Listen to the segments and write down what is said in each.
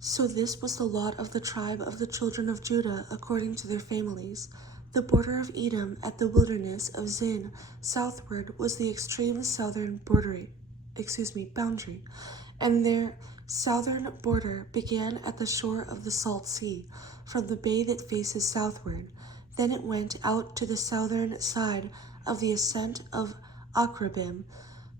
So this was the lot of the tribe of the children of Judah according to their families. The border of Edom at the wilderness of Zin southward was the extreme southern boundary, and their southern border began at the shore of the Salt Sea, from the bay that faces southward. Then it went out to the southern side of the ascent of Akrabim,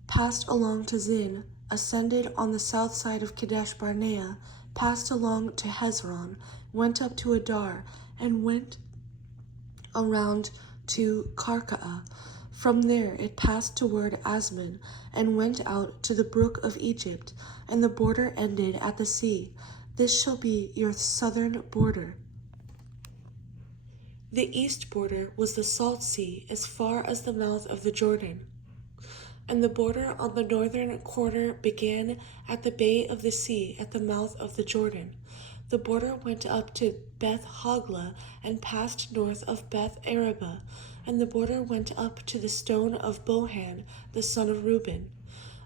passed along to Zin, ascended on the south side of Kadesh Barnea, passed along to Hezron, went up to Adar, and went around to Karkaa. From there it passed toward Asman, and went out to the brook of Egypt, and the border ended at the sea. This shall be your southern border. The east border was the Salt Sea as far as the mouth of the Jordan, and the border on the northern quarter began at the bay of the sea at the mouth of the Jordan. The border went up to Beth Hogla and passed north of Beth Araba, and the border went up to the stone of Bohan, the son of Reuben.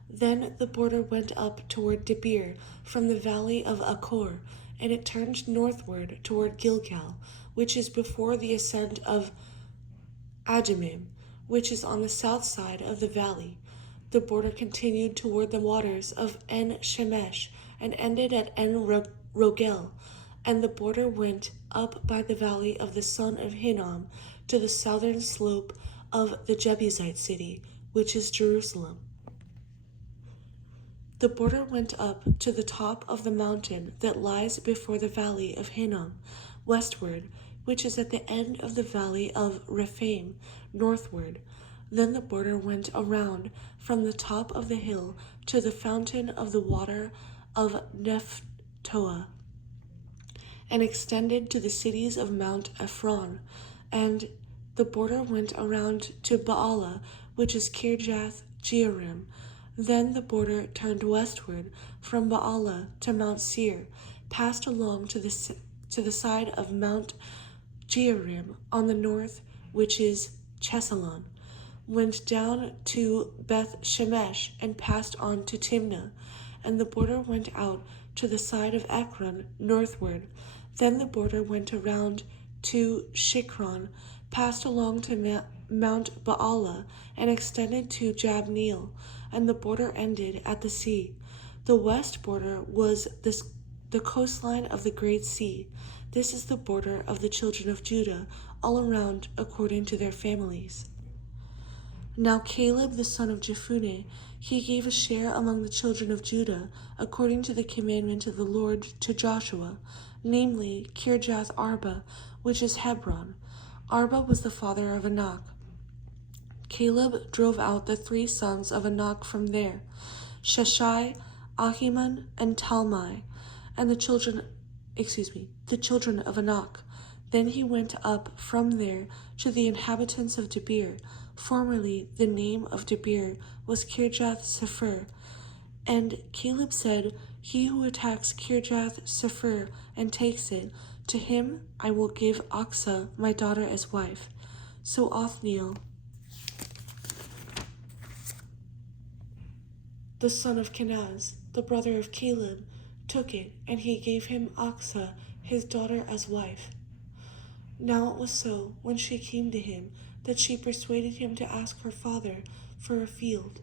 Then the border went up toward Debir from the valley of Achor, and it turned northward toward Gilgal, which is before the ascent of Adumim, which is on the south side of the valley. The border continued toward the waters of En Shemesh and ended at En Rogel, and the border went up by the valley of the son of Hinnom to the southern slope of the Jebusite city, which is Jerusalem. The border went up to the top of the mountain that lies before the valley of Hinnom, westward, which is at the end of the valley of Rephaim, northward. Then the border went around from the top of the hill to the fountain of the water of Nephtoah, and extended to the cities of Mount Ephron. And the border went around to Baalah, which is Kirjath Jearim. Then the border turned westward from Baalah to Mount Seir, passed along to the side of Mount Jearim on the north, which is Chesalon, went down to Beth Shemesh, and passed on to Timnah, and the border went out to the side of Ekron northward. Then the border went around to Shikron, passed along to Mount Baalah, and extended to Jabneel, and the border ended at the sea. The west border was the coastline of the Great Sea. This is the border of the children of Judah, all around according to their families. Now Caleb the son of Jephunneh, he gave a share among the children of Judah, according to the commandment of the Lord to Joshua, namely Kirjath Arba, which is Hebron. Arba was the father of Anak. Caleb drove out the 3 sons of Anak from there, Sheshai, Ahiman, and Talmai, and the children of Anak. Then he went up from there to the inhabitants of Debir. Formerly the name of Debir was Kirjath Sepher. And Caleb said, He who attacks Kirjath Sepher and takes it, to him I will give Achsah my daughter as wife. So Othniel, the son of Kenaz, the brother of Caleb, took it, and he gave him Achsah his daughter as wife. Now it was so, when she came to him, that she persuaded him to ask her father for a field.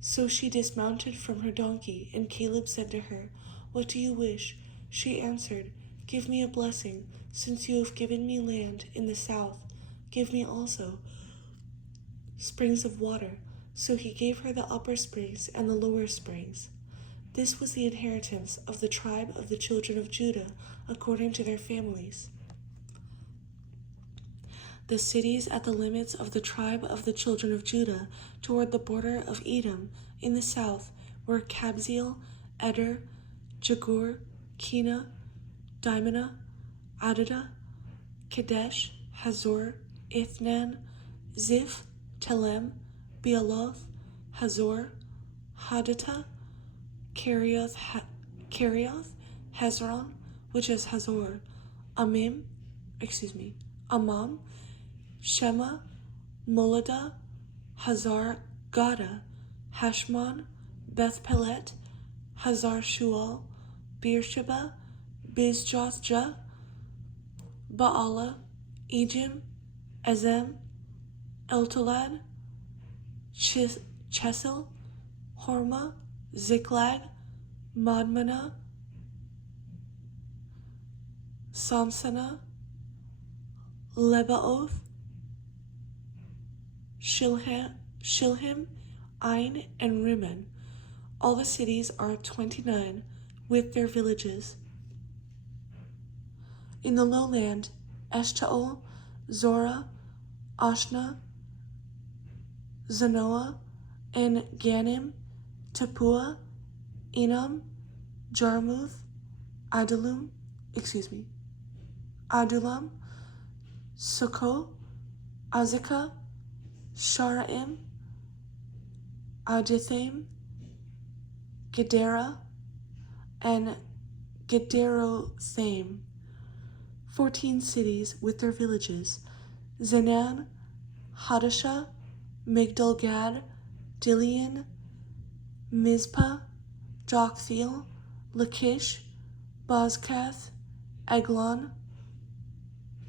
So she dismounted from her donkey, and Caleb said to her, What do you wish? She answered, Give me a blessing, since you have given me land in the south. Give me also springs of water. So he gave her the upper springs and the lower springs. This was the inheritance of the tribe of the children of Judah, according to their families. The cities at the limits of the tribe of the children of Judah toward the border of Edom in the south were Kabzeel, Eder, Jagur, Kena, Dimona, Adada, Kadesh, Hazor, Ithnan, Ziph, Telem, Bealoth, Hazor, Hadata, Kerioth, Hezron, which is Hazor, Amam, Shema, Moladah, Hazar Gada, Hashmon, Beth Pelet, Hazar Shual, Beersheba, Bizjothja, Baala, Ejim, Ezem, Eltolad, Chesel, Hormah, Ziklag, Madmanah, Samsonah, Lebaoth, Shilhim, Ain, and Rimmon. All the cities are 29, with their villages. In the lowland, Eshtaol, Zorah, Ashna, Zanoah, and Ganim, Tapua, Enam, Jarmuth, Adullam, Succoth, Azekah, Sharaim, Adithaim, Gedera, and Gederothaim, 14 cities with their villages. Zenan, Hadashah, Migdal-gad, Dilian, Mizpah, Joktheel, Lachish, Bozkath, Eglon,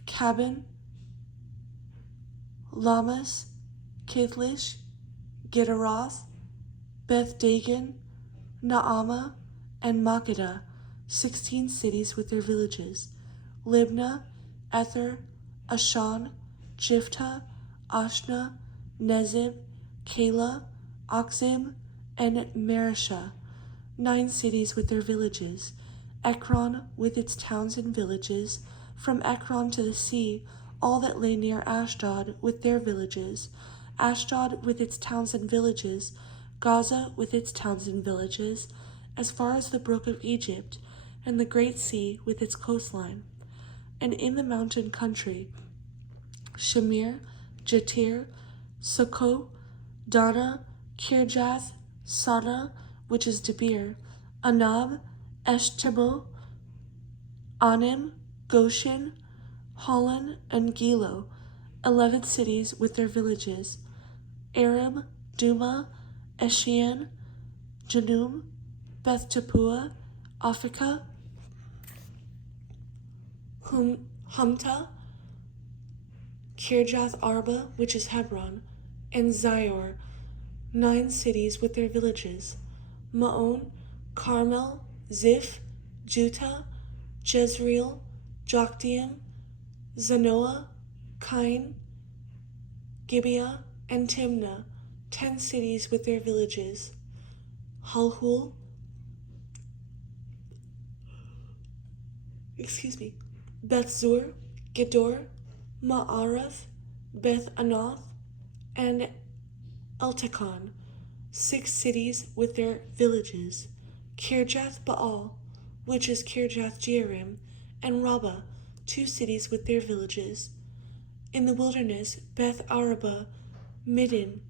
Cabin, Lamas, Kithlish, Gederoth, Beth-dagon, Naamah, and Makkedah, 16 cities with their villages. Libnah, Ether, Ashan, Jiphthah, Ashna, Nezib, Kala, Akzib, and Mareshah, 9 cities with their villages. Ekron with its towns and villages, from Ekron to the sea, all that lay near Ashdod with their villages. Ashdod with its towns and villages, Gaza with its towns and villages, as far as the brook of Egypt, and the great sea with its coastline. And in the mountain country, Shamir, Jatir, Succoth, Dana, Kirjath, Sana, which is Debir, Anab, Eshtemoh, Anim, Goshen, Holon, and Gilo, 11 cities with their villages. Aram, Duma, Eshian, Janum, Beth Tapua, Aphekah, Humta, Kirjath Arba, which is Hebron, and Zior, 9 cities with their villages. Maon, Carmel, Ziph, Juttah, Jezreel, Jokdeam, Zanoah, Kain, Gibeah, and Timnah, 10 cities with their villages. Halhul, Beth-zur, Gedor, Ma'areth, Beth-anath, and Eltekon, 6 cities with their villages. Kirjath Baal, which is Kirjath Jearim, and Rabbah, 2 cities with their villages. In the wilderness, Beth Araba, Middin,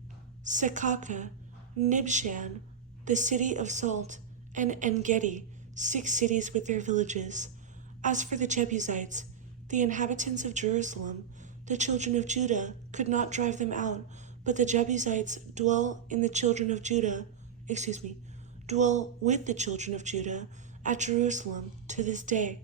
Sekaka, Nibshan, the city of Salt, and En-gedi, 6 cities with their villages. As for the Jebusites, the inhabitants of Jerusalem, the children of Judah could not drive them out, but the Jebusites dwell with the children of Judah at Jerusalem to this day.